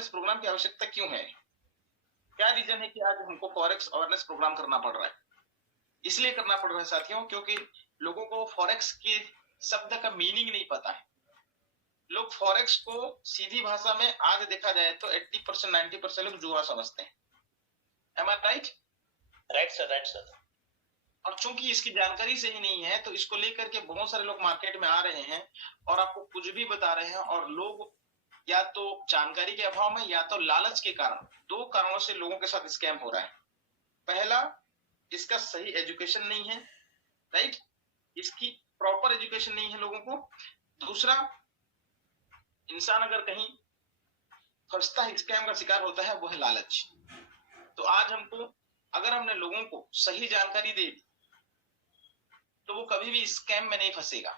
Awareness programme की आवश्यकता क्यों है? क्या रीजन है कि आज हमको फॉरेक्स अवेयरनेस प्रोग्राम करना पड़ रहा है? इसलिए करना पड़ रहा है साथियों, क्योंकि लोगों को फॉरेक्स के शब्द का मीनिंग नहीं पता है। लोग फॉरेक्स को सीधी भाषा में आज देखा जाए तो 80% 90% लोग जुआ समझते हैं। Am I right? Right sir. और चूंकि इसकी जानकारी सही नहीं है तो इसको लेकर के बहुत सारे लोग मार्केट में आ रहे हैं और आपको कुछ भी बता रहे हैं, और लोग या तो जानकारी के अभाव में या तो लालच के कारण, दो कारणों से लोगों के साथ स्कैम हो रहा है। पहला, इसका सही एजुकेशन नहीं है, राइट? इसकी प्रॉपर एजुकेशन नहीं है लोगों को। दूसरा, इंसान अगर कहीं फंसता है, स्कैम का शिकार होता है, वो है लालच। तो आज हमको, अगर हमने लोगों को सही जानकारी दे दी तो वो कभी भी स्कैम में नहीं फंसेगा,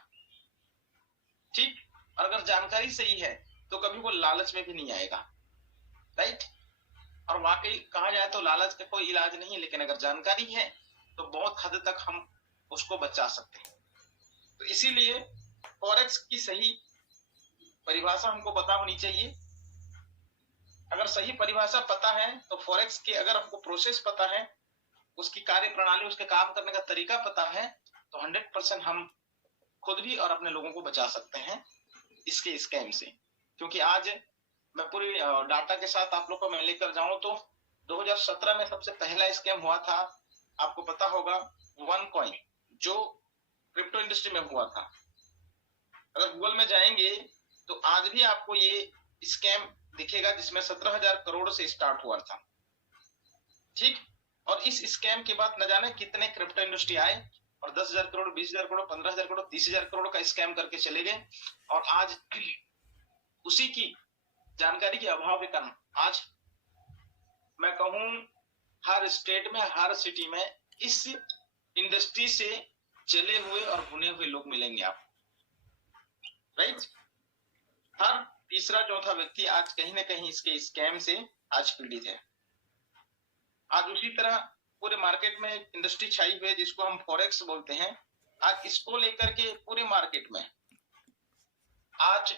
ठीक? और अगर जानकारी सही है तो कभी वो लालच में भी नहीं आएगा, राइट? और वाकई कहा जाए तो लालच का कोई इलाज नहीं है, लेकिन अगर जानकारी है तो बहुत हद तक हम उसको बचा सकते हैं। तो इसीलिए फॉरेक्स की सही परिभाषा हमको पता होनी चाहिए। अगर सही परिभाषा पता है तो फॉरेक्स के, अगर आपको प्रोसेस पता है, उसकी कार्य प्रणाली, उसके काम करने का तरीका पता है, तो 100% हम खुद भी और अपने लोगों को बचा सकते हैं इसके स्कैम से। क्योंकि आज मैं पूरी डाटा के साथ आप लोग को मैं लेकर जाऊं तो 2017 में सबसे पहला स्कैम हुआ था, आपको पता होगा, OneCoin, जो क्रिप्टो इंडस्ट्री में हुआ था। अगर गूगल में जाएंगे तो आज भी आपको ये स्कैम दिखेगा, जिसमें 17,000 करोड़ से स्टार्ट हुआ था, ठीक? और इस स्कैम के बाद न जाने कितने क्रिप्टो इंडस्ट्री आए और 10,000 करोड़, 20,000 करोड़, 15,000 करोड़, 30,000 करोड़ का स्कैम करके चले गए। और आज उसी की जानकारी के अभाव के कारण आज मैं कहूं हर स्टेट में, हर सिटी में इस इंडस्ट्री से जले हुए और भुने हुए लोग मिलेंगे आप, राइट? हर तीसरा चौथा व्यक्ति आज कहीं ना कहीं इसके स्कैम से आज पीड़ित है। आज उसी तरह पूरे मार्केट में इंडस्ट्री छाई हुई है जिसको हम फॉरेक्स बोलते हैं। आज इसको लेकर के पूरे मार्केट में आज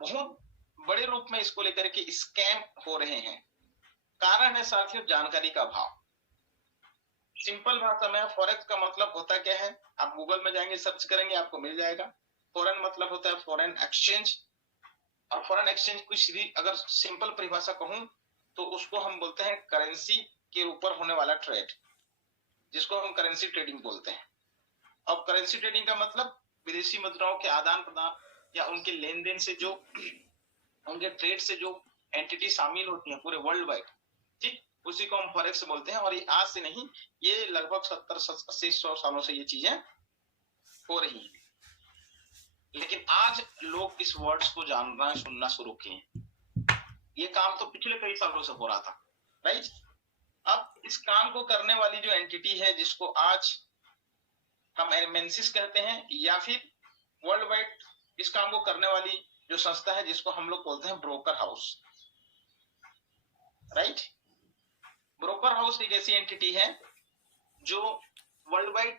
बहुत बड़े रूप में इसको लेकर के स्कैम हो रहे हैं। कारण है साथियों जानकारी का अभाव। सिंपल भाषा में फॉरेक्स का मतलब होता क्या है, आप गूगल में जाएंगे, सर्च करेंगे, आपको मिल जाएगा। फॉरेन मतलब होता है फॉरेन एक्सचेंज, और फॉरेन एक्सचेंज की सीधी अगर सिंपल परिभाषा कहूं तो उसको हम बोलते हैं करेंसी के ऊपर होने वाला ट्रेड, जिसको हम करेंसी ट्रेडिंग बोलते हैं। अब करेंसी ट्रेडिंग का मतलब विदेशी मुद्राओं के आदान प्रदान या उनके लेन देन से जो, उनके ट्रेड से जो एंटिटी शामिल होती है पूरे वर्ल्ड वाइड, ठीक, उसी को हम फॉरेक्स बोलते हैं। और ये आज से नहीं, ये लगभग 70-80 सालों से ये चीजें हो रही हैं, लेकिन आज लोग इस वर्ड्स को जानना सुनना शुरू किए हैं। ये काम तो पिछले कई सालों से हो रहा था, राइट? अब इस काम को करने वाली जो एंटिटी है, जिसको आज हम एमएनसीज कहते हैं, या फिर वर्ल्ड वाइड इस काम को करने वाली जो संस्था है, जिसको हम लोग बोलते हैं broker house, right? Broker house एक ऐसी एंटिटी है जो वर्ल्ड वाइड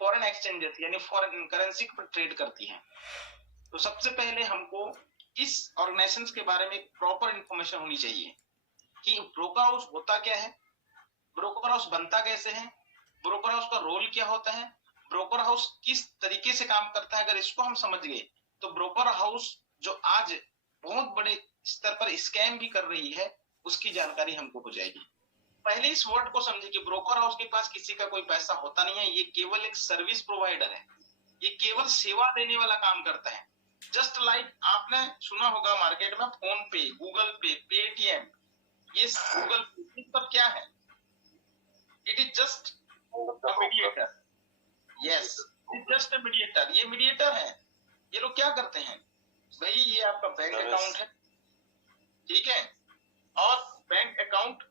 फॉरेन एक्सचेंजेस यानी फॉरेन करेंसी पर ट्रेड करती है। तो सबसे पहले हमको इस ऑर्गेनाइजेशंस के बारे में प्रॉपर इंफॉर्मेशन होनी चाहिए कि ब्रोकर हाउस होता क्या है, ब्रोकर हाउस बनता कैसे है, ब्रोकर हाउस का रोल क्या होता है, ब्रोकर हाउस किस तरीके से काम करता है। अगर इसको हम समझ गए तो ब्रोकर हाउस जो आज बहुत बड़े स्तर पर स्कैम भी कर रही है, उसकी जानकारी हमको हो जाएगी। पहले इस वर्ड को समझे कि ब्रोकर हाउस के पास किसी का कोई पैसा होता नहीं है, ये केवल एक सर्विस प्रोवाइडर है, ये केवल सेवा देने वाला काम करता है। जस्ट लाइक आपने सुना होगा मार्केट में फोन पे, गूगल पे, पेटीएम, ये गूगल पे सब क्या है? It is just a mediator. Yes, it just a mediator. ये मीडिएटर है। ये लोग क्या करते हैं भाई, ये आपका बैंक अकाउंट है, ठीक है, और बैंक अकाउंट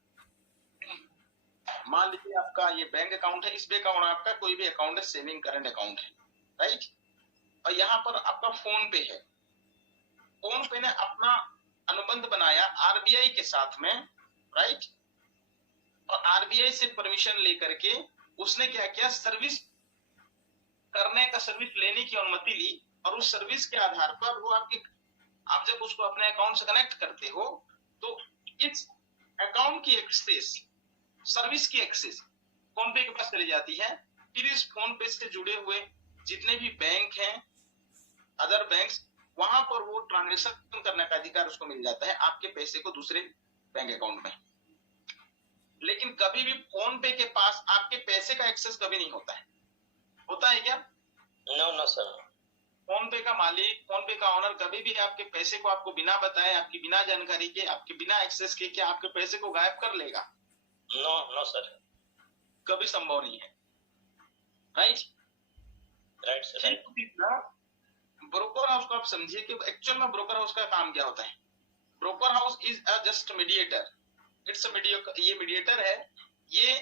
मान लीजिए आपका ये बैंक अकाउंट है, इस बैंक अकाउंट आपका कोई भी अकाउंट है, सेविंग करंट अकाउंट है, राइट? और यहाँ पर आपका फोन पे है। फोन पे ने अपना अनुबंध बनाया आरबीआई के साथ में, राइट? और आरबीआई से परमिशन लेकर के उसने क्या किया, सर्विस करने का, सर्विस लेने की अनुमति ली, और उस सर्विस के आधार पर वो आप जब उसको अपने अकाउंट से कनेक्ट करते हो की एक्सेस, सर्विस की एक्सेस फोन पे के पास चली जाती है। फिर इस फोन पे से जुड़े हुए जितने भी बैंक हैं, अदर बैंक्स, वहां पर वो ट्रांजेक्शन करने का अधिकार उसको मिल जाता है आपके पैसे को दूसरे बैंक अकाउंट में। लेकिन कभी भी फोन पे के पास आपके पैसे का एक्सेस कभी नहीं होता है। होता है क्या? No, no, sir. फोन पे का मालिक, फोन पे का ऑनर कभी भी आपके पैसे को आपको बिना बताए, आपकी बिना जानकारी के, आपके बिना एक्सेस के क्या आपके पैसे को गायब कर लेगा? No, no, sir. कभी संभव नहीं है। Right? Right, sir. Right. Broker house को आप समझिए कि एक्चुअल में ब्रोकर हाउस का काम क्या होता है। Broker house is a just mediator. It's ये मीडिएटर है। ये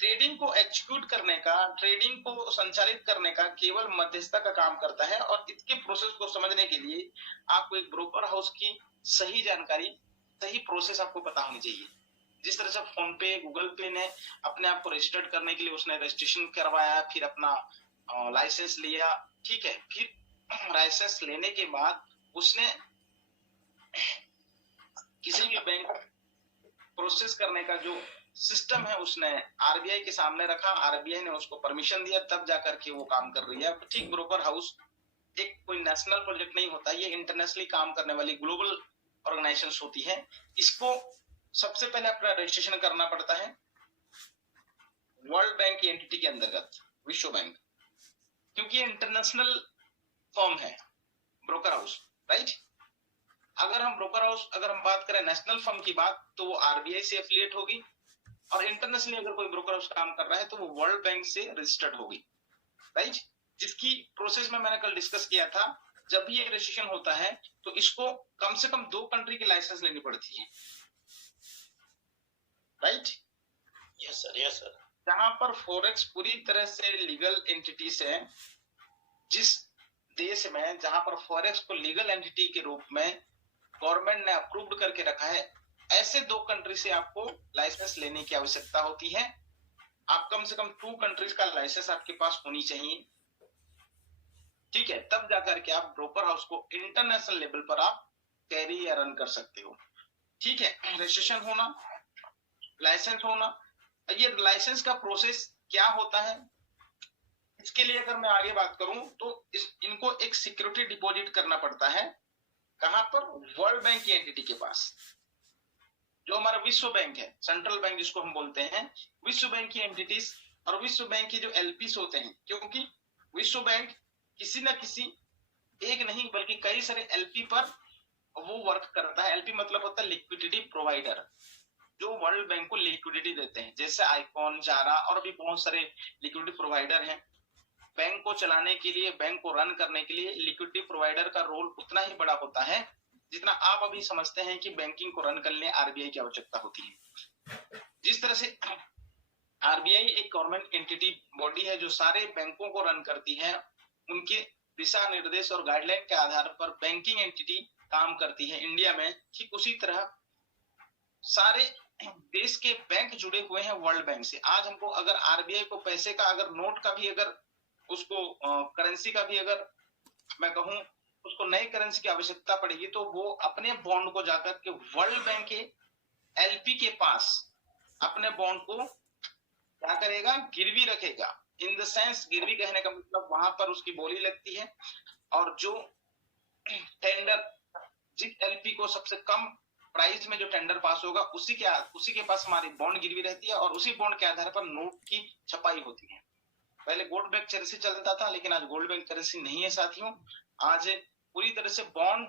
ट्रेडिंग को एग्जीक्यूट करने का, ट्रेडिंग को संचालित करने का केवल मध्यस्थता का काम करता है। और इसके प्रोसेस को समझने के लिए आपको एक ब्रोकर हाउस की सही जानकारी, सही प्रोसेस आपको पता होनी चाहिए। जिस तरह से फोन पे, गूगल पे ने अपने आप को रजिस्टर्ड करने के लिए उसने रजिस्ट्रेशन करवाया, फिर अपना लाइसेंस लिया, ठीक है। फिर लाइसेंस लेने के बाद उसने किसी भी बैंक प्रोसेस करने का जो सिस्टम है उसने आरबीआई के सामने रखा, आरबीआई ने उसको परमिशन दिया, तब जाकर के वो काम कर रही है। ठीक, ब्रोकर हाउस एक कोई नेशनल प्रोजेक्ट नहीं होता, ये इंटरनेशनली काम करने वाली ग्लोबल ऑर्गेनाइजेशन होती है। इसको सबसे पहले अपना रजिस्ट्रेशन करना पड़ता है वर्ल्ड बैंक की एंटिटी के अंतर्गत, विश्व बैंक, क्योंकि ये इंटरनेशनल फर्म है ब्रोकर हाउस। राइट? अगर हम ब्रोकर हाउस, अगर हम बात करें नेशनल फर्म की बात, तो वो आरबीआई से एफिलिएट होगी। और इंटरनेशनली अगर कोई ब्रोकर हाउस काम कर रहा है तो वो वर्ल्ड बैंक से रजिस्टर्ड होगी। राइट? जिसकी प्रोसेस में मैंने कल डिस्कस किया था। जब भी ये रजिस्ट्रेशन होता है तो इसको कम से कम 2 कंट्री की लाइसेंस लेनी पड़ती है। Right? Yes, sir. Yes, sir. जहां पर फॉरेक्स पूरी तरह से लीगल एंटिटीज है, जिस देश में जहां पर फॉरेक्स को लीगल एंटिटी के रूप में गवर्नमेंट ने अप्रूव्ड करके रखा है, ऐसे 2 कंट्री से आपको लाइसेंस लेने की आवश्यकता होती है। आप कम से कम 2 कंट्रीज का लाइसेंस आपके पास होनी चाहिए, ठीक है। तब जाकर के आप ब्रोकर हाउस को इंटरनेशनल लेवल पर आप कैरी या रन कर सकते हो, ठीक है। रजिस्ट्रेशन होना, लाइसेंस होना। ये लाइसेंस का प्रोसेस क्या होता है, इसके लिए अगर मैं आगे बात करूं तो इनको एक सिक्योरिटी डिपॉजिट करना पड़ता है। कहां पर? वर्ल्ड बैंक की एंटिटी के पास, जो हमारा विश्व बैंक है, सेंट्रल बैंक जिसको हम बोलते हैं। विश्व बैंक की एंटिटीज और विश्व बैंक के जो एलपीस होते हैं, क्योंकि विश्व बैंक किसी न किसी एक नहीं बल्कि कई सारे एलपी पर वो वर्क करता है। एलपी मतलब होता है लिक्विडिटी प्रोवाइडर, जो वर्ल्ड बैंक को लिक्विडिटी देते हैं, जैसे आईकॉन, जारा और भी बहुत सारे लिक्विडिटी प्रोवाइडर हैं। बैंक को चलाने के लिए, बैंक को रन करने के लिए लिक्विडिटी प्रोवाइडर का रोल उतना ही बड़ा होता है जितना आप अभी समझते हैं कि बैंकिंग को रन करने आरबीआई की आवश्यकता होती है। जिस तरह से आरबीआई एक गवर्नमेंट एंटिटी बॉडी है जो सारे बैंकों को रन करती है, उनके दिशा निर्देश और गाइडलाइन के आधार पर बैंकिंग एंटिटी काम करती है इंडिया में, ठीक उसी तरह सारे देश के बैंक जुड़े हुए हैं वर्ल्ड बैंक से। आज हमको अगर आरबीआई को पैसे का, अगर नोट का भी, अगर उसको करेंसी का भी अगर मैं कहूं उसको नई करेंसी की आवश्यकता पड़ेगी, तो वो अपने बॉन्ड को जाकर के वर्ल्ड बैंक के एलपी के पास अपने बॉन्ड को क्या करेगा? गिरवी रखेगा। इन द सेंस, गिरवी कहने का मतलब वहां पर उसकी बोली लगती है, और जो टेंडर, जिस एलपी को सबसे कम प्राइस में जो टेंडर पास होगा उसी के पास हमारी बॉन्ड गिरवी रहती है, और उसी बॉन्ड के आधार पर नोट की छपाई होती है। पहले गोल्ड बैक करेंसी चलता था, लेकिन आज गोल्ड बैक करेंसी नहीं है साथियों। आज पूरी तरह से बॉन्ड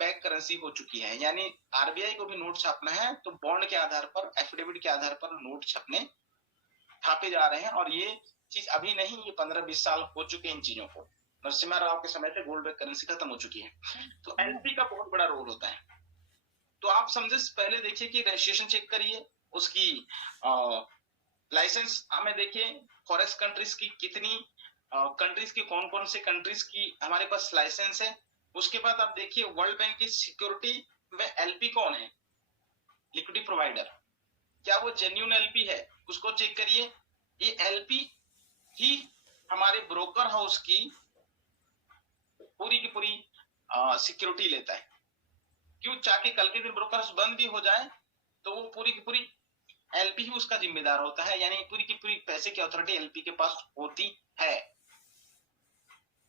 बैक करेंसी हो चुकी है, यानी आरबीआई को भी नोट छापना है तो बॉन्ड के आधार पर, एफिडेविट के आधार पर नोट छापे जा रहे हैं। और ये चीज अभी नहीं, ये 15-20 साल हो चुके हैं इन चीजों को। नरसिम्हा राव के समय से गोल्ड बैक करेंसी खत्म हो चुकी है। तो एलपी का बहुत बड़ा रोल होता है। तो आप समझे, पहले देखिए कि रजिस्ट्रेशन चेक करिए, उसकी लाइसेंस हमें देखिए, फॉरेक्स कंट्रीज की कितनी कंट्रीज की, कौन कौन से कंट्रीज की हमारे पास लाइसेंस है। उसके बाद आप देखिए वर्ल्ड बैंक की सिक्योरिटी में एलपी कौन है, लिक्विडिटी प्रोवाइडर, क्या वो जेन्युइन एलपी है, उसको चेक करिए। ये एलपी ही हमारे ब्रोकर हाउस की पूरी की पूरी सिक्योरिटी लेता है। क्यों? चाहे कल के दिन ब्रोकर हाउस बंद भी हो जाए तो वो पूरी की पूरी एलपी ही उसका जिम्मेदार होता है, यानी पूरी की पूरी पैसे की अथॉरिटी एलपी के पास होती है।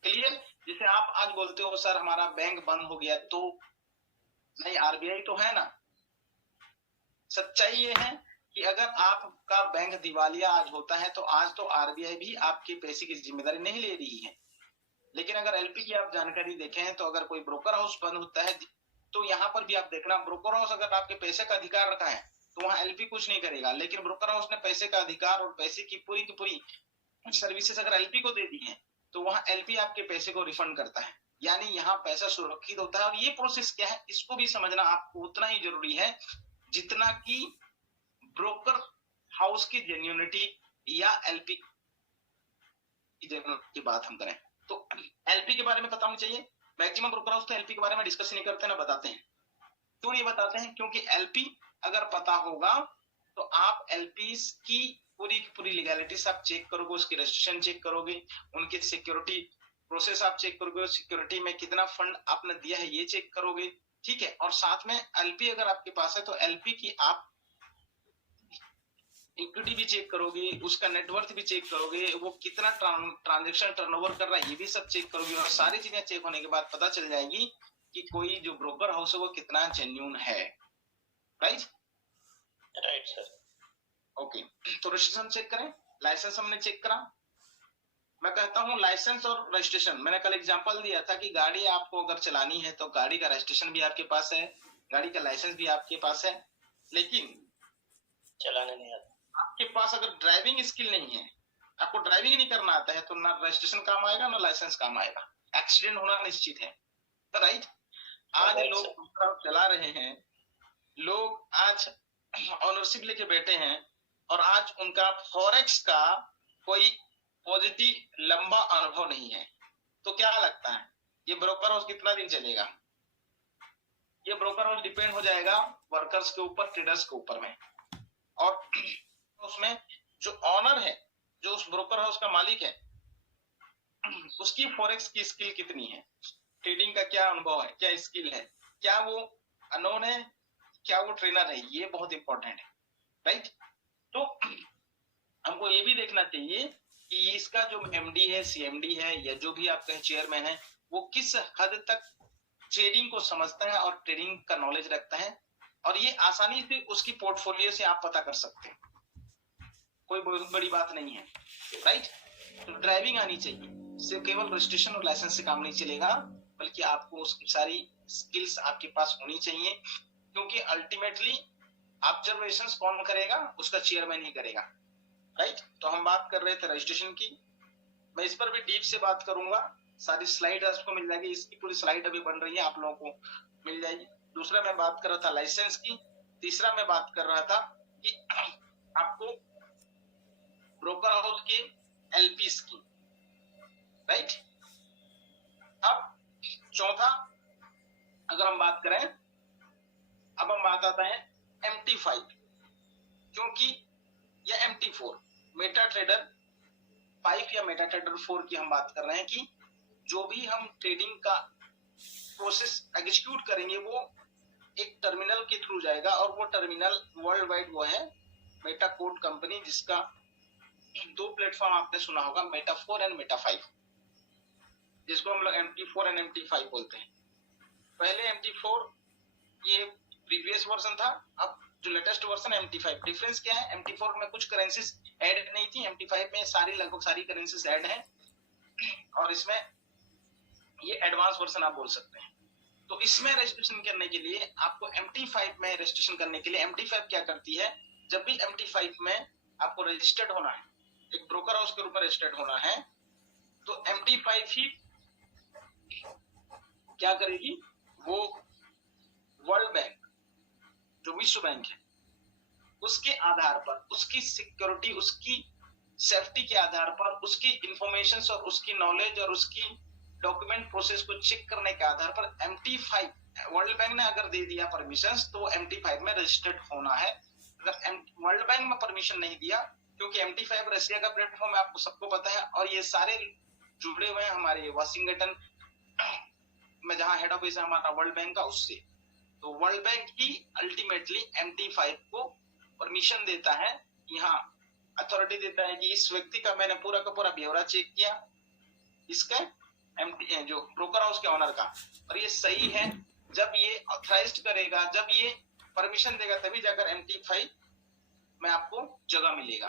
क्लियर? जैसे आप आज बोलते हो सर हमारा बैंक बंद हो गया, तो नहीं, आरबीआई तो है ना। सच्चाई ये है कि अगर आपका बैंक दिवालिया आज होता है तो आज तो आरबीआई भी आपके पैसे की जिम्मेदारी नहीं ले रही है। लेकिन अगर एलपी की आप जानकारी देखें तो अगर कोई ब्रोकर हाउस बंद होता है तो यहाँ पर भी आप देखना, ब्रोकर हाउस अगर आपके पैसे का अधिकार रखा है तो वहां एलपी कुछ नहीं करेगा, लेकिन ब्रोकर हाउस ने पैसे का अधिकार और पैसे की पूरी सर्विसेज अगर एलपी को दे दी है तो वहां एलपी आपके पैसे को रिफंड करता है, यानी यहाँ पैसा सुरक्षित होता है। और ये प्रोसेस क्या है इसको भी समझना आपको उतना ही जरूरी है जितना कि ब्रोकर हाउस की जेन्युइनिटी या एलपी की बात हम करें तो एलपी के बारे में पता होना चाहिए। मैक्सिमम ब्रोकर हाउस तो एलपी के बारे में डिस्कस नहीं करते ना, बताते हैं। क्यों नहीं बताते हैं? क्योंकि एलपी अगर पता होगा तो आप एलपी की पूरी लीगैलिटी आप चेक करोगे, उसकी रजिस्ट्रेशन चेक करोगे, उनकी सिक्योरिटी प्रोसेस आप चेक करोगे, सिक्योरिटी में कितना फंड आपने दिया है ये चेक करोगे, ठीक है। और साथ में एलपी अगर आपके पास है तो एलपी की आप इक्विटी भी चेक करोगे, उसका नेटवर्थ भी चेक करोगे, वो कितना ट्रांजैक्शन टर्नओवर कर रहा है ये भी सब चेक करोगे। और सारी चीजें चेक होने के बाद पता चल जाएगी कि कोई जो ब्रोकर हाउस है वो कितना जेन्युइन है। राइट? Right sir. ओके, तो रजिस्ट्रेशन चेक करें, लाइसेंस हमने चेक करा। मैं कहता हूँ लाइसेंस और रजिस्ट्रेशन, मैंने कल एग्जांपल दिया था कि गाड़ी आपको अगर चलानी है तो गाड़ी का रजिस्ट्रेशन भी आपके पास है, गाड़ी का लाइसेंस भी आपके पास है, लेकिन चलाने नहीं आता। आपके पास अगर ड्राइविंग स्किल नहीं है, आपको ड्राइविंग नहीं करना आता है, तो ना रजिस्ट्रेशन काम आएगा ना लाइसेंस काम आएगा, एक्सीडेंट होना निश्चित है। राइट? आज लोग चला रहे हैं, लोग आज ऑनरशिप लेके बैठे हैं और आज उनका फॉरेक्स का कोई पॉजिटिव लंबा अनुभव नहीं है, तो क्या लगता है ये ब्रोकर हाउस कितना दिन चलेगा? ये ब्रोकर हाउस डिपेंड हो जाएगा वर्कर्स के ऊपर, ट्रेडर्स के ऊपर में। और उसमें जो ऑनर है, जो उस ब्रोकर हाउस का मालिक है, उसकी फॉरेक्स की स्किल कितनी है, ट्रेडिंग का क्या अनुभव है, क्या स्किल है, क्या वो अनोन है, क्या वो ट्रेनर है, ये बहुत इंपॉर्टेंट है। राइट? तो हमको ये भी देखना चाहिए कि इसका जो एमडी है, सीएमडी है, या जो भी आपका चेयरमैन है, वो किस हद तक ट्रेडिंग को समझता है और ट्रेडिंग का नॉलेज रखता है। और ये आसानी से उसकी पोर्टफोलियो से आप पता कर सकते हैं, कोई बहुत बड़ी बात नहीं है। राइट? तो ड्राइविंग आनी चाहिए, सिर्फ केवल रजिस्ट्रेशन और लाइसेंस से काम नहीं चलेगा, बल्कि आपको उसकी सारी स्किल्स आपके पास होनी चाहिए, क्योंकि अल्टीमेटली ऑब्जर्वेशंस कौन करेगा? उसका चेयरमैन ही करेगा। राइट? तो हम बात कर रहे थे रजिस्ट्रेशन की, मैं इस पर भी डीप से बात करूंगा, सारी स्लाइड आपको मिल जाएगी, इसकी पूरी स्लाइड अभी बन रही है, आप लोगों को मिल जाएगी। दूसरा मैं बात कर रहा था लाइसेंस की, तीसरा मैं बात कर रहा था कि आपको ब्रोकर हाउस के एलपीस की। राइट? अब चौथा अगर हम बात करें, अब हम बात आता है MT5, क्योंकि यह MT4 मेटा ट्रेडर 5 या मेटा ट्रेडर 4 की हम बात कर रहे हैं कि जो भी हम ट्रेडिंग का प्रोसेस एग्जीक्यूट करेंगे वो एक टर्मिनल के थ्रू जाएगा, और वो टर्मिनल वर्ल्ड वाइड वो है मेटा कोड कंपनी, जिसका 2 प्लेटफॉर्म आपने सुना होगा, मेटा 4 एंड मेटा 5, जिसको हम लोग MT4 एंड MT5 बोलते हैं। पहले MT4 ये प्रीवियस वर्जन था, अब जो लेटेस्ट वर्जन MT5। डिफरेंस क्या है? MT4 में कुछ करेंसीज ऐड नहीं थी, MT5 में लगभग सारी करेंसीज ऐड हैं, और इसमें ये एडवांस वर्जन आप बोल सकते हैं। तो इसमें रजिस्ट्रेशन करने के लिए आपको MT5 में रजिस्ट्रेशन करने के लिए MT5 क्या करती है, जब भी MT5 में आपको रजिस्टर्ड होना है, एक ब्रोकर हाउस के ऊपर रजिस्टर्ड होना है, तो MT5 ही क्या करेगी, वो वर्ल्ड बैंक जो विश्व बैंक है उसके आधार पर, उसकी सिक्योरिटी, उसकी सेफ्टी के आधार पर, उसकी इंफॉर्मेशन और उसकी नॉलेज और उसकी डॉक्यूमेंट प्रोसेस को चेक करने के आधार पर MT5 वर्ल्ड बैंक ने अगर दे दिया परमिशन तो MT5 में रजिस्टर्ड होना है। अगर वर्ल्ड बैंक में परमिशन नहीं दिया, क्योंकि MT5 रशिया का प्लेटफॉर्म है, आपको सबको पता है, और ये सारे जुड़े हुए हैं हमारे वाशिंगटन में, जहां हेड ऑफिस है हमारा वर्ल्ड बैंक का, उससे। तो वर्ल्ड बैंक ही अल्टीमेटली MT5 को परमिशन देता है, यहाँ अथॉरिटी देता है कि इस व्यक्ति का मैंने पूरा का पूरा ब्यौरा चेक किया, इसका एमटी जो ब्रोकर हाउस के ऑनर का, और ये सही है। जब ये ऑथराइज्ड करेगा, जब ये परमिशन देगा, तभी जाकर MT5 में आपको जगह मिलेगा।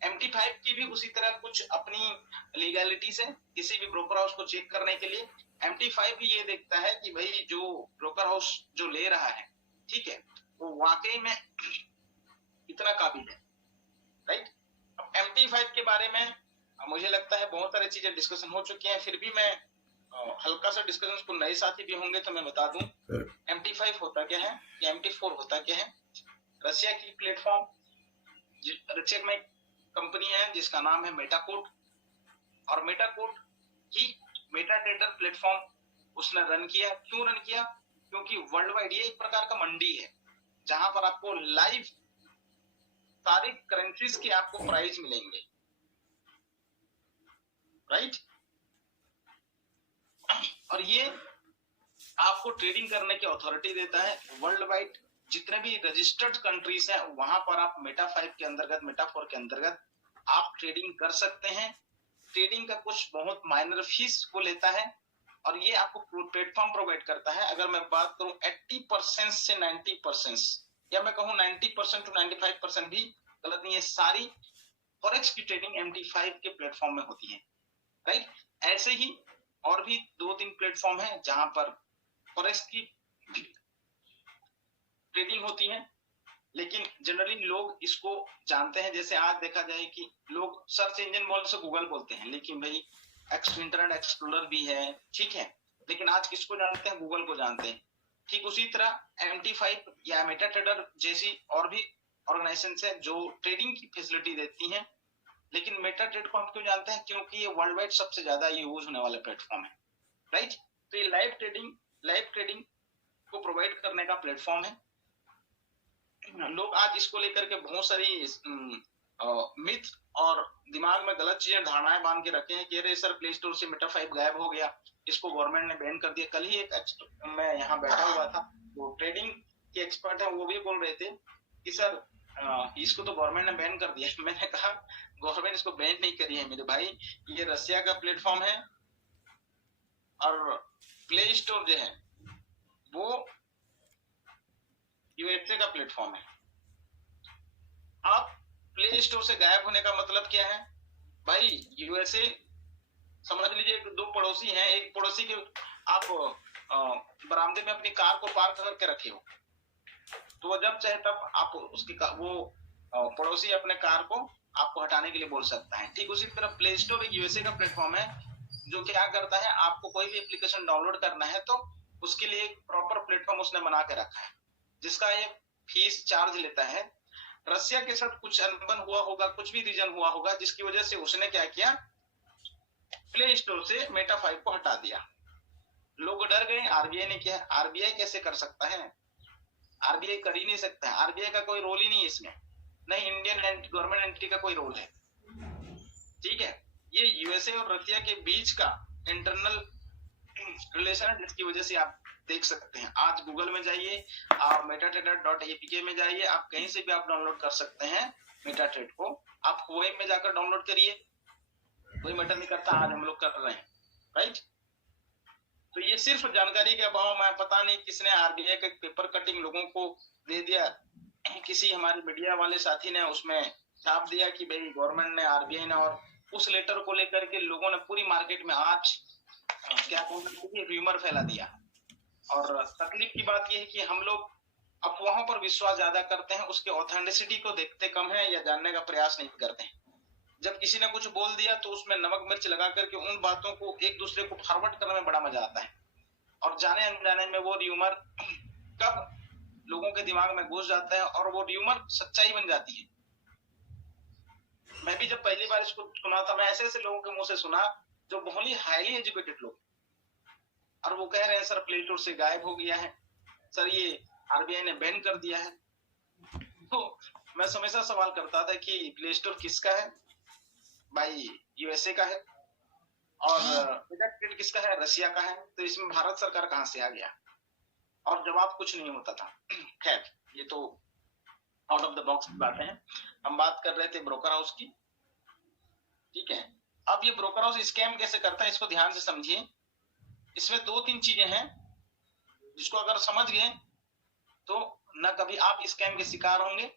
MT5 की भी उसी तरह कुछ अपनी लीगैलिटीज है। किसी भी ब्रोकर हाउस को चेक करने के लिए MT5 भी ये देखता है कि भाई जो ब्रोकर हाउस जो ले रहा है, ठीक है, वो वाकई में इतना काबिल है, राइट। अब MT5 के बारे में मुझे लगता है बहुत सारी चीजें डिस्कशन हो चुकी हैं, फिर भी मैं हल्का सा डिस्कशन, को नए साथी भी होंगे तो मैं बता दूं MT5 होता क्या है या MT4 होता क्या है। रशिया की प्लेटफॉर्म, रशिया में कंपनी है जिसका नाम है मेटाकोड, और मेटाकोड की मेटाट्रेडर प्लेटफॉर्म उसने रन किया। क्यों रन किया? क्योंकि वर्ल्ड वाइड ये एक प्रकार का मंडी है जहां पर आपको लाइव सारी करेंसीज के आपको प्राइस मिलेंगे, राइट। और ये आपको ट्रेडिंग करने की अथॉरिटी देता है वर्ल्ड वाइड। जितने भी रजिस्टर्ड कंट्रीज हैं वहां पर आप मेटा5 के अंतर्गत, मेटा4 के अंतर्गत आप ट्रेडिंग कर सकते हैं। ट्रेडिंग का कुछ बहुत माइनर फीस वो लेता है, और ये आपको प्लेटफॉर्म प्रोवाइड करता है। अगर मैं बात करूं 80% से 90%, या मैं कहूं 90% to 95% भी गलत नहीं है, सारी फॉरेक्स की ट्रेडिंग MT5 के प्लेटफॉर्म में होती है, राइट। ऐसे ही और भी 2-3 प्लेटफॉर्म है जहां पर फॉरेक्स की ट्रेडिंग होती है, लेकिन जनरली लोग इसको जानते हैं। जैसे आज देखा जाए कि लोग सर्च इंजन बोल से गूगल बोलते हैं, लेकिन भाई इंटरनेट एक्सप्लोरर भी है, ठीक है, लेकिन आज किसको जानते हैं? गूगल को जानते हैं। ठीक उसी तरह MT5 या मेटाट्रेडर जैसी और भी ऑर्गेनाइजेशन है जो ट्रेडिंग की फैसिलिटी देती हैं, लेकिन मेटाट्रेड को हम क्यों जानते हैं? क्योंकि ये वर्ल्ड वाइड सबसे ज्यादा यूज होने वाला प्लेटफॉर्म है, राइट। तो ये लाइव ट्रेडिंग को प्रोवाइड करने का प्लेटफॉर्म है। लोग आज इसको लेकर के बहुत सारी मिथ और दिमाग में गलत चीजें, धारणाएं बांध के रखे हैं कि अरे सर प्ले स्टोर से मेटा5 गायब हो गया, इसको गवर्नमेंट ने बैन कर दिया। कल ही एक मैं यहाँ बैठा हुआ था, वो ट्रेडिंग के एक्सपर्ट है, वो भी बोल रहे थे कि सर इसको तो गवर्नमेंट ने बैन कर दिया। मैंने कहा गवर्नमेंट इसको बैन नहीं करी है मेरे भाई, ये रशिया का प्लेटफॉर्म है, और प्ले स्टोर जो है वो यूएसए का प्लेटफॉर्म है। आप प्ले स्टोर से गायब होने का मतलब क्या है भाई? यूएसए समझ लीजिए, दो पड़ोसी हैं, एक पड़ोसी के आप बरामदे में अपनी कार को पार्क करके रखे हो, तो वो जब चाहे तब आप उसकी वो पड़ोसी अपने कार को आपको हटाने के लिए बोल सकता है। ठीक उसी तरह प्ले स्टोर एक यूएसए का प्लेटफॉर्म है जो क्या करता है, आपको कोई भी एप्लीकेशन डाउनलोड करना है तो उसके लिए एक प्रॉपर प्लेटफॉर्म उसने बना के रखा है, जिसका ये फीस चार्ज लेता है। रशिया के साथ कुछ अनबन हुआ होगा, कुछ भी रीजन हुआ होगा, जिसकी वजह से उसने क्या किया, प्ले स्टोर से मेटा5 को हटा दिया। लोग डर गए, आरबीआई ने किया। आरबीआई कैसे कर सकता है? आरबीआई कर ही नहीं सकता है, आरबीआई का कोई रोल ही नहीं है इसमें, नहीं इंडियन गवर्नमेंट एंटिटी का कोई रोल है, ठीक है। ये यूएसए और रशिया के बीच का इंटरनल रिलेशन है, जिसकी वजह से आप देख सकते हैं। आज गूगल में जाइए, आप metatrader.apk में जाइए, आप कहीं से भी आप डाउनलोड कर सकते हैं मेटाट्रेड को। आप हुए में जाकर डाउनलोड करिए, कोई मैटर नहीं करता, आज हम लोग कर रहे हैं, राइट। तो ये सिर्फ जानकारी के अभाव में, पता नहीं किसने आरबीआई का पेपर कटिंग लोगों को दे दिया, किसी हमारे मीडिया वाले साथी ने उसमें छाप दिया कि भाई गवर्नमेंट ने, आरबीआई ने, और उस लेटर को लेकर के लोगों ने पूरी मार्केट में आज क्या कहते, र्यूमर फैला दिया। और तकलीफ की बात यह है कि हम लोग अफवाहों पर विश्वास ज्यादा करते हैं, उसके ऑथेंटिसिटी को देखते कम है या जानने का प्रयास नहीं करते हैं। जब किसी ने कुछ बोल दिया तो उसमें नमक मिर्च लगा करके उन बातों को एक दूसरे को फॉरवर्ड करने में बड़ा मजा आता है, और जाने अनजाने में वो र्यूमर कब लोगों के दिमाग में घुस जाता है और वो र्यूमर सच्चाई बन जाती है। मैं भी जब पहली बार इसको सुना था, मैं ऐसे ऐसे लोगों के मुंह से सुना जो बहुत ही हाईली एजुकेटेड लोग, और वो कह रहे हैं सर प्ले स्टोर से गायब हो गया है, सर ये आरबीआई ने बैन कर दिया है। तो मैं हमेशा सवाल करता था कि प्ले स्टोर किसका है भाई? यूएसए का है। और मेटाट्रेड किसका है? रशिया का है। तो इसमें भारत सरकार कहां से आ गया? और जवाब कुछ नहीं होता था। खैर, ये तो आउट ऑफ द बॉक्स की बातें हैं। हम बात कर रहे थे ब्रोकर हाउस की, ठीक है। अब ये ब्रोकर हाउस स्कैम कैसे करता है इसको ध्यान से समझिए। इसमें 2-3 चीजें हैं जिसको अगर समझ गए तो न कभी आप स्कैम के शिकार होंगे,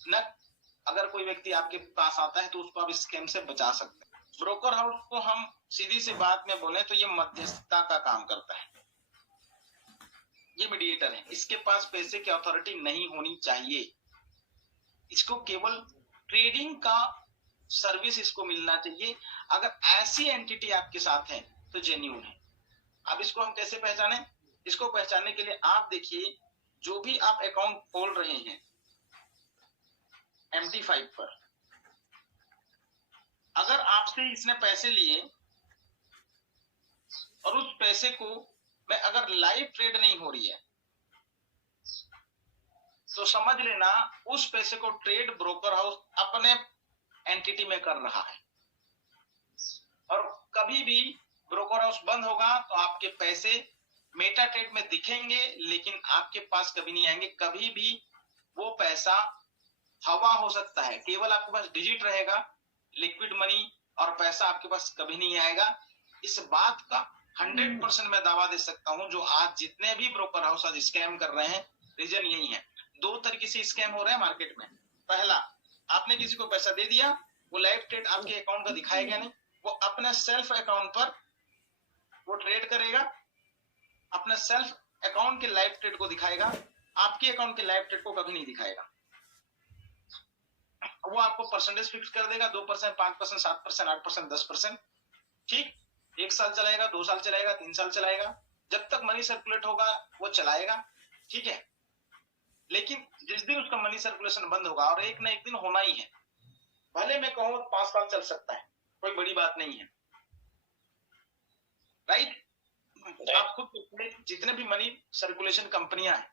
न अगर कोई व्यक्ति आपके पास आता है तो उसको आप स्कैम से बचा सकते हैं। ब्रोकर हाउस को हम सीधी सी बात में बोले तो ये मध्यस्थता का काम करता है, ये मीडिएटर है। इसके पास पैसे की अथॉरिटी नहीं होनी चाहिए, इसको केवल ट्रेडिंग का सर्विस इसको मिलना चाहिए। अगर ऐसी एंटिटी आपके साथ है तो जेन्युइन है। अब इसको हम कैसे पहचाने? इसको पहचानने के लिए आप देखिए, जो भी आप अकाउंट खोल रहे हैं MT5 पर, अगर आपसे इसने पैसे लिए और उस पैसे को में अगर लाइव ट्रेड नहीं हो रही है तो समझ लेना उस पैसे को ट्रेड ब्रोकर हाउस अपने एंटिटी में कर रहा है। और कभी भी ब्रोकर हाउस बंद होगा तो आपके पैसे मेटा ट्रेड में दिखेंगे लेकिन आपके पास कभी नहीं आएंगे। कभी भी वो पैसा हवा हो सकता है, केवल आपके पास डिजिट रहेगा, लिक्विड मनी और पैसा आपके पास कभी नहीं आएगा। इस बात का 100% मैं दावा दे सकता हूं। जो आज जितने भी ब्रोकर हाउस आज स्कैम कर रहे हैं, रीजन यही है। 2 तरीके से स्कैम हो रहा है मार्केट में। पहला, आपने किसी को पैसा दे दिया, वो लाइव ट्रेड आपके अकाउंट का दिखाएगा नहीं, वो अपने सेल्फ अकाउंट पर वो ट्रेड करेगा, अपने सेल्फ अकाउंट के लाइव ट्रेड को दिखाएगा, आपके अकाउंट के लाइव ट्रेड को कभी नहीं दिखाएगा। वो आपको परसेंटेज फिक्स कर देगा, 2%, 5%, 7%, 8%, 10%, ठीक। 1 साल चलाएगा, 2 साल चलाएगा, 3 साल चलाएगा, जब तक मनी सर्कुलेट होगा वो चलाएगा, ठीक है। लेकिन जिस दिन उसका मनी सर्कुलेशन बंद होगा, और एक न एक दिन होना ही है, भले मैं कहूं 5 साल चल सकता है, कोई बड़ी बात नहीं है, राइट। आप खुद जितने भी मनी सर्कुलेशन कंपनियां हैं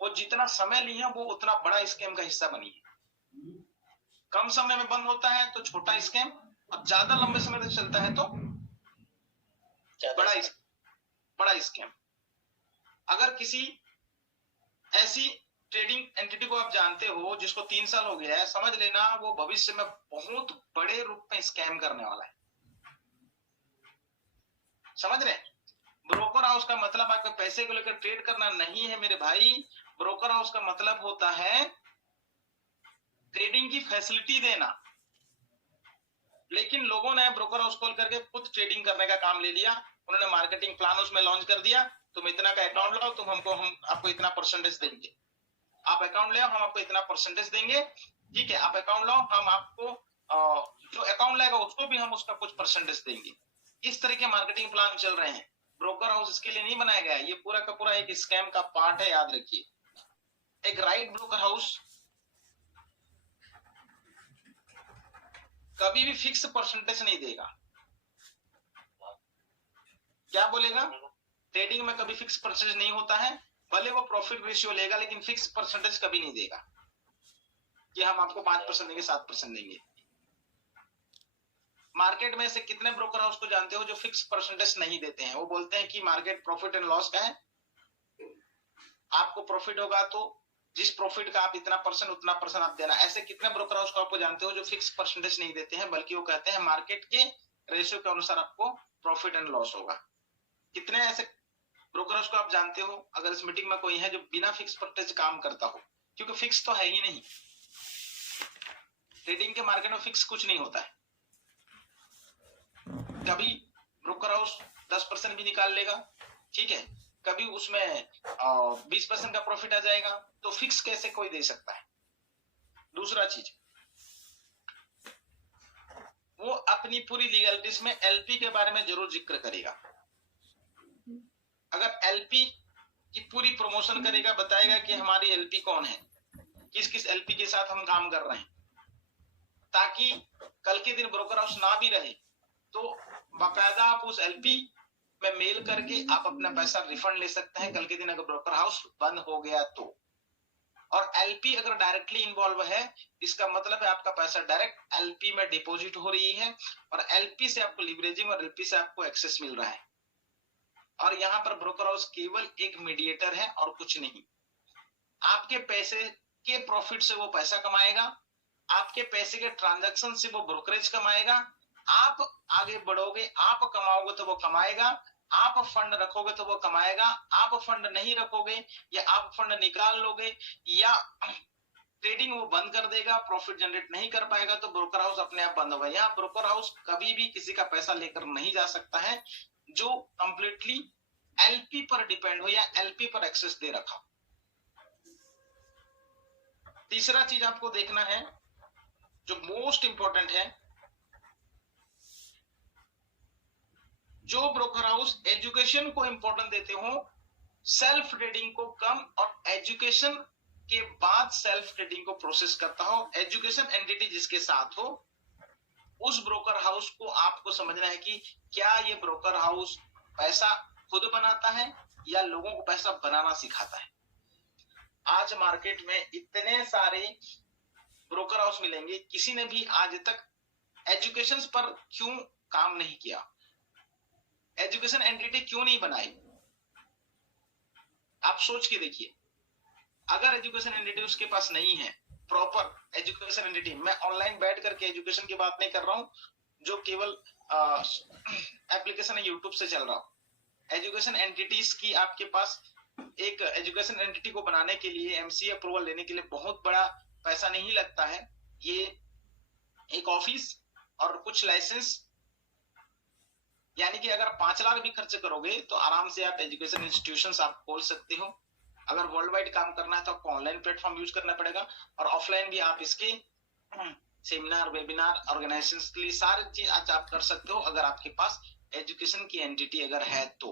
वो जितना समय ली है वो उतना बड़ा स्कैम का हिस्सा बनी है। कम समय में बंद होता है तो छोटा स्कैम, और ज्यादा लंबे समय तक चलता है तो बड़ा स्कैम। अगर किसी ऐसी ट्रेडिंग एंटिटी को आप जानते हो जिसको 3 साल हो गया है, समझ लेना वो भविष्य में बहुत बड़े रूप में स्कैम करने वाला है। समझ रहे? ब्रोकर हाउस का मतलब आपके पैसे को लेकर ट्रेड करना नहीं है मेरे भाई। ब्रोकर हाउस का मतलब होता है ट्रेडिंग की फैसिलिटी देना। लेकिन लोगों ने ब्रोकर हाउस खोल करके खुद ट्रेडिंग करने का काम ले लिया। उन्होंने मार्केटिंग प्लान उसमें लॉन्च कर दिया, तुम इतना का अकाउंट लाओ, हम आपको इतना परसेंटेज देंगे। आप अकाउंट ले आओ, हम आपको इतना परसेंटेज देंगे, ठीक है। आप अकाउंट लाओ, हम आपको जो अकाउंट लाएगा उसको भी हम उसका कुछ परसेंटेज देंगे। इस तरह के मार्केटिंग प्लान चल रहे हैं। ब्रोकर हाउस इसके लिए नहीं बनाया गया है, ये पूरा का पूरा एक स्कैम का पार्ट है, याद रखिए। एक राइट ब्रोकर हाउस कभी भी फिक्स परसेंटेज नहीं देगा। क्या बोलेगा? ट्रेडिंग में कभी फिक्स परसेंटेज नहीं होता है, भले वो प्रॉफिट रेशियो लेगा लेकिन फिक्स परसेंटेज कभी नहीं देगा कि हम आपको 5% देंगे, 7% देंगे। मार्केट में से कितने ब्रोकर हाउस को जानते हो जो फिक्स परसेंटेज नहीं देते हैं? वो बोलते हैं कि मार्केट प्रॉफिट एंड लॉस का है, आपको प्रॉफिट होगा तो जिस प्रॉफिट का आप इतना परसेंट उतना परसेंट आप देना। ऐसे कितने ब्रोकर हाउस को आपको जानते हो जो फिक्स परसेंटेज नहीं देते हैं, बल्कि वो कहते हैं मार्केट के रेशियो के अनुसार आपको प्रॉफिट एंड लॉस होगा? कितने ऐसे ब्रोकर हाउस को आप जानते हो? अगर इस मीटिंग में कोई है जो बिना फिक्स परसेंटेज काम करता हो, क्योंकि फिक्स तो है ही नहीं। ट्रेडिंग के मार्केट में फिक्स कुछ नहीं होता है। कभी ब्रोकर हाउस 10% भी निकाल लेगा, ठीक है, कभी उसमें 20% का प्रॉफिट आ जाएगा, तो फिक्स कैसे कोई दे सकता है? दूसरा चीज, वो अपनी पूरी लीगलिटीज में एलपी के बारे में जरूर जिक्र करेगा। अगर एलपी की पूरी प्रमोशन करेगा, बताएगा कि हमारी एलपी कौन है, किस किस एलपी के साथ हम काम कर रहे हैं, ताकि कल के दिन ब्रोकर हाउस ना भी रहे तो बाकायदा आप उस एलपी में मेल करके आप अपना पैसा रिफंड ले सकते हैं कल के दिन अगर ब्रोकर हाउस बंद हो गया तो। और एलपी अगर डायरेक्टली इन्वॉल्व है, इसका मतलब है आपका पैसा डायरेक्ट एलपी में डिपॉजिट हो रही है और एलपी से आपको लिवरेजिंग और एलपी से आपको एक्सेस मिल रहा है। और यहाँ पर ब्रोकर हाउस केवल एक मीडिएटर है और कुछ नहीं। आप आपके पैसे के प्रॉफिट से वो पैसा कमाएगा, आपके पैसे के ट्रांजैक्शन से वो ब्रोकरेज कमाएगा। आप आगे बढ़ोगे, आप कमाओगे तो वो कमाएगा, आप फंड रखोगे तो वो कमाएगा, आप फंड नहीं रखोगे या आप फंड निकाल लोगे या ट्रेडिंग वो बंद कर देगा, प्रॉफिट जनरेट नहीं कर पाएगा तो ब्रोकर हाउस अपने आप बंद होगा। यहाँ ब्रोकर हाउस कभी भी किसी का पैसा लेकर नहीं जा सकता है जो कंप्लीटली एलपी पर डिपेंड हो या एलपी पर एक्सेस दे रखा। तीसरा चीज आपको देखना है जो मोस्ट इंपॉर्टेंट है, जो ब्रोकर हाउस एजुकेशन को इंपॉर्टेंट देते हो, सेल्फ ट्रेडिंग को कम और एजुकेशन के बाद सेल्फ ट्रेडिंग को प्रोसेस करता हो, एजुकेशन एंटिटी जिसके साथ हो, उस ब्रोकर हाउस को आपको समझना है कि क्या ये ब्रोकर हाउस पैसा खुद बनाता है या लोगों को पैसा बनाना सिखाता है। आज मार्केट में इतने सारे ब्रोकर हाउस मिलेंगे, किसी ने भी आज तक एजुकेशन पर क्यों काम नहीं किया, एजुकेशन एंटिटी क्यों नहीं बनाई। आप सोच के देखिए, अगर एजुकेशन एंटिटी उसके पास नहीं है, प्रॉपर एजुकेशन एंटिटी, मैं ऑनलाइन बैठ करके एजुकेशन की बात नहीं कर रहा हूं जो केवल एप्लीकेशन है यूट्यूब से चल रहा हो। एजुकेशन एंटिटीज की आपके पास एक एजुकेशन एंटिटी को बनाने के लिए एमसीए अप्रूवल लेने के लिए बहुत बड़ा पैसा नहीं लगता है। ये एक ऑफिस और कुछ लाइसेंस, यानी कि अगर 5 लाख भी खर्च करोगे तो आराम से आप एजुकेशन इंस्टीट्यूशंस आप खोल सकते हो। अगर वर्ल्ड वाइड काम करना है तो आपको ऑनलाइन प्लेटफॉर्म यूज करना पड़ेगा और ऑफलाइन भी आप इसके सेमिनार, वेबिनार, ऑर्गेनाइजेशंस के लिए सारी चीज आज आप कर सकते हो अगर आपके पास एजुकेशन की एंटिटी अगर है तो।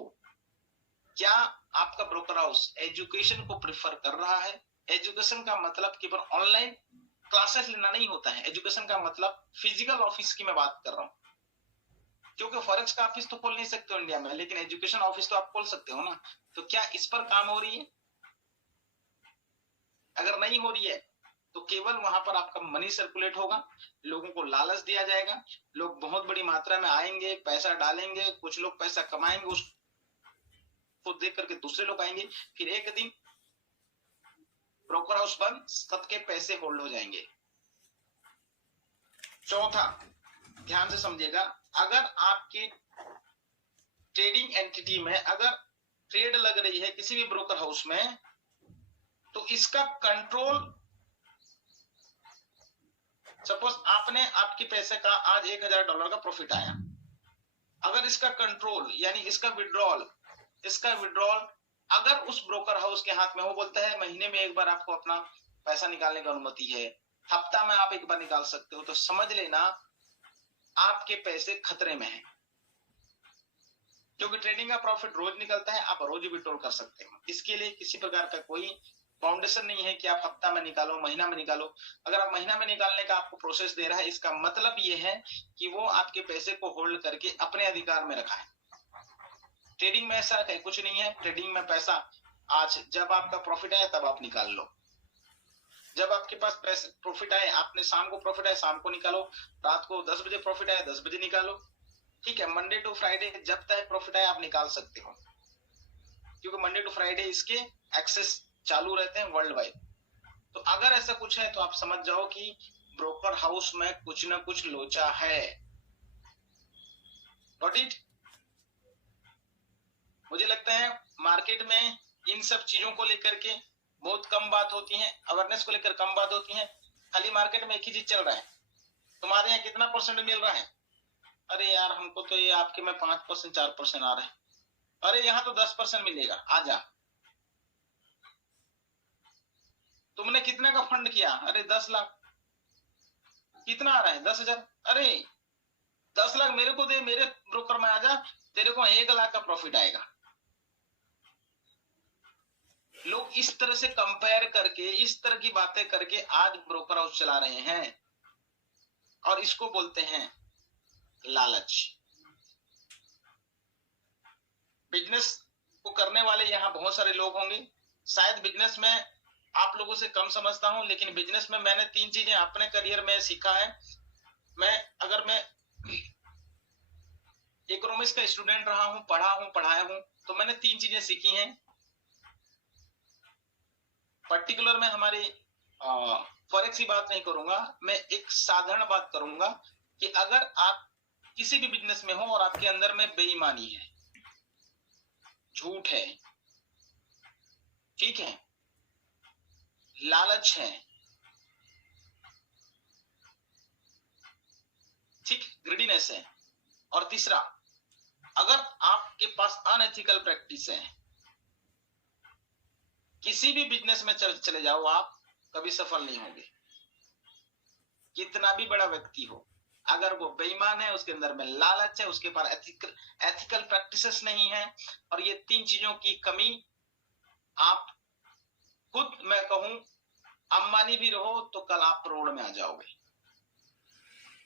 क्या आपका ब्रोकर हाउस एजुकेशन को प्रेफर कर रहा है? एजुकेशन का मतलब केवल ऑनलाइन क्लासेस लेना नहीं होता है, एजुकेशन का मतलब फिजिकल ऑफिस की मैं बात कर रहा हूँ, क्योंकि फॉरेक्स का ऑफिस तो खोल नहीं सकते हो इंडिया में, लेकिन एजुकेशन ऑफिस तो आप खोल सकते हो ना। तो क्या इस पर काम हो रही है? अगर नहीं हो रही है तो केवल वहां पर आपका मनी सर्कुलेट होगा, लोगों को लालच दिया जाएगा, लोग बहुत बड़ी मात्रा में आएंगे, पैसा डालेंगे, कुछ लोग पैसा कमाएंगे, उसको देख करके दूसरे लोग आएंगे, फिर एक दिन ब्रोकर हाउस बंद, सबके पैसे होल्ड हो जाएंगे। चौथा, ध्यान से समझिएगा, अगर आपके ट्रेडिंग एंटिटी में अगर ट्रेड लग रही है किसी भी ब्रोकर हाउस में तो इसका कंट्रोल, सपोज आपने आपके पैसे का आज $1000 का प्रॉफिट आया, अगर इसका कंट्रोल यानी इसका विड्रॉल अगर उस ब्रोकर हाउस के हाथ में हो, बोलता है महीने में एक बार आपको अपना पैसा निकालने की अनुमति है, हफ्ता में आप एक बार निकाल सकते हो, तो समझ लेना आपके पैसे खतरे में हैं, क्योंकि ट्रेडिंग का प्रॉफिट रोज निकलता है, आप रोज विड्रॉल कर सकते हो। इसके लिए किसी प्रकार का कोई फाउंडेशन नहीं है कि आप हफ्ता में निकालो, महीना में निकालो। अगर आप महीना में निकालने का आपको प्रोसेस दे रहा है, इसका मतलब ये है कि वो आपके पैसे को होल्ड करके अपने अधिकार में रखा है। ट्रेडिंग में ऐसा कहीं कुछ नहीं है। ट्रेडिंग में पैसा आज जब आपका प्रॉफिट आए तब आप निकाल लो, जब आपके पास पैसे प्रॉफिट आए, आपने शाम को प्रॉफिट आए शाम को निकालो, रात को 10 बजे प्रॉफिट आए 10 बजे निकालो, ठीक है। मंडे टू फ्राइडे जब तक प्रॉफिट आए आप निकाल सकते हो, क्योंकि मंडे टू फ्राइडे इसके एक्सेस चालू रहते हैं वर्ल्ड वाइड। तो अगर ऐसा कुछ है तो आप समझ जाओ कि ब्रोकर हाउस में कुछ ना कुछ लोचा है। Got it? मुझे लगता है मार्केट में इन सब चीजों को लेकर के बहुत कम बात होती है, अवेयरनेस को लेकर कम बात होती है। खाली मार्केट में एक ही चीज चल रहा है, तुम्हारे यहाँ कितना परसेंट मिल रहा है? अरे यार हमको तो ये आपके में 5% 4% आ रहा है। अरे यहाँ तो 10% मिलेगा, आजा। तुमने कितने का फंड किया? अरे 10 लाख। कितना आ रहा है? 10,000। अरे 10 लाख मेरे को दे, मेरे ब्रोकर में आजा, तेरे को 1 लाख का प्रॉफिट आएगा। लोग इस तरह से कंपेयर करके, इस तरह की बातें करके आज ब्रोकर हाउस चला रहे हैं और इसको बोलते हैं लालच। बिजनेस को करने वाले यहाँ बहुत सारे लोग होंगे, शायद बिजनेस में आप लोगों से कम समझता हूं, लेकिन बिजनेस में मैंने 3 चीजें अपने करियर में सीखा है। अगर मैं इकोनॉमिक्स का स्टूडेंट रहा हूं, पढ़ाया हूं, तो मैंने 3 चीजें सीखी हैं। पर्टिकुलर में हमारी फॉरेक्स की बात नहीं करूंगा, मैं एक साधारण बात करूंगा कि अगर आप किसी भी बिजनेस में हो और आपके अंदर में बेईमानी है, झूठ है, ठीक है, लालच है, ठीक, ग्रीडीनेस है, और तीसरा अगर आपके पास अनएथिकल प्रैक्टिस है, किसी भी बिजनेस में चले जाओ आप कभी सफल नहीं होंगे। कितना भी बड़ा व्यक्ति हो, अगर वो बेईमान है, उसके अंदर में लालच है, उसके पास एथिकल प्रैक्टिसेस नहीं है, और ये तीन चीजों की कमी, आप खुद, मैं कहूं अंबानी भी रहो तो कल आप करोड़ में आ जाओगे।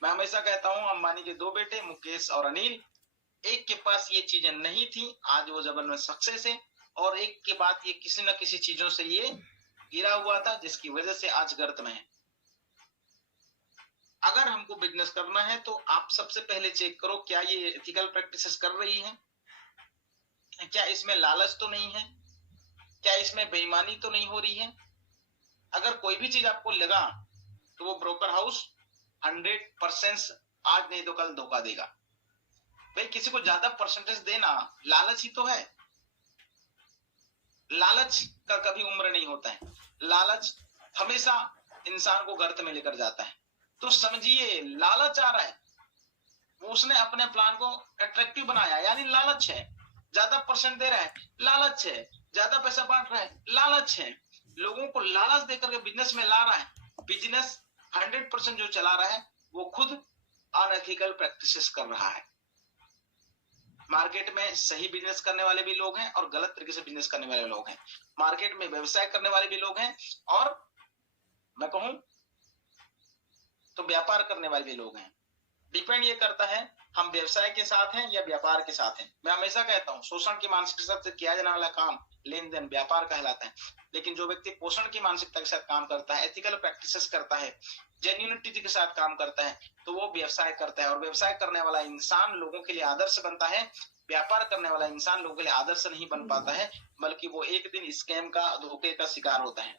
मैं हमेशा कहता हूं अंबानी के दो बेटे मुकेश और अनिल, एक के पास ये चीजें नहीं थी, आज वो जबरदस्त सक्सेस है, और एक के बाद ये किसी न किसी चीजों से ये गिरा हुआ था, जिसकी वजह से आज गर्त में है। अगर हमको बिजनेस करना है तो आप सबसे पहले चेक करो क्या ये एथिकल प्रैक्टिसेस कर रही है, क्या इसमें लालच तो नहीं है, क्या इसमें बेईमानी तो नहीं हो रही है। अगर कोई भी चीज आपको लगा तो वो ब्रोकर हाउस 100% आज नहीं तो कल धोखा देगा। भाई किसी को ज्यादा परसेंटेज देना लालच ही तो है। लालच का कभी उम्र नहीं होता है, लालच हमेशा इंसान को गर्त में लेकर जाता है। तो समझिए लालच आ रहा है, उसने अपने प्लान को अट्रैक्टिव बनाया, यानी लालच है, ज्यादा परसेंट दे रहा है, लालच है, ज्यादा पैसा बांट रहा है, लालच है, लोगों को लालच देकर के बिजनेस में ला रहा है। बिजनेस 100% जो चला रहा है वो खुद अनएथिकल प्रैक्टिसेस कर रहा है। मार्केट में सही बिजनेस करने वाले भी लोग हैं और गलत तरीके से बिजनेस करने वाले लोग हैं। मार्केट में व्यवसाय करने वाले भी लोग हैं और मैं कहूं तो व्यापार करने वाले भी लोग हैं। डिपेंड ये करता है हम व्यवसाय के साथ हैं या व्यापार के साथ हैं। मैं हमेशा कहता हूं शोषण की मानसिकता से किया जाने वाला काम लेन देन व्यापार कहलाता है, लेकिन जो व्यक्ति पोषण की मानसिकता के साथ काम करता है, एथिकल प्रैक्टिसेस करता है, जेन्युइनिटी के साथ काम करता है, तो वो व्यवसाय करता है। और व्यवसाय करने वाला इंसान लोगों के लिए आदर्श बनता है। व्यापार करने वाला इंसान लोगों के लिए आदर्श नहीं बन पाता है, बल्कि वो एक दिन स्कैम का, धोखे का शिकार होता है।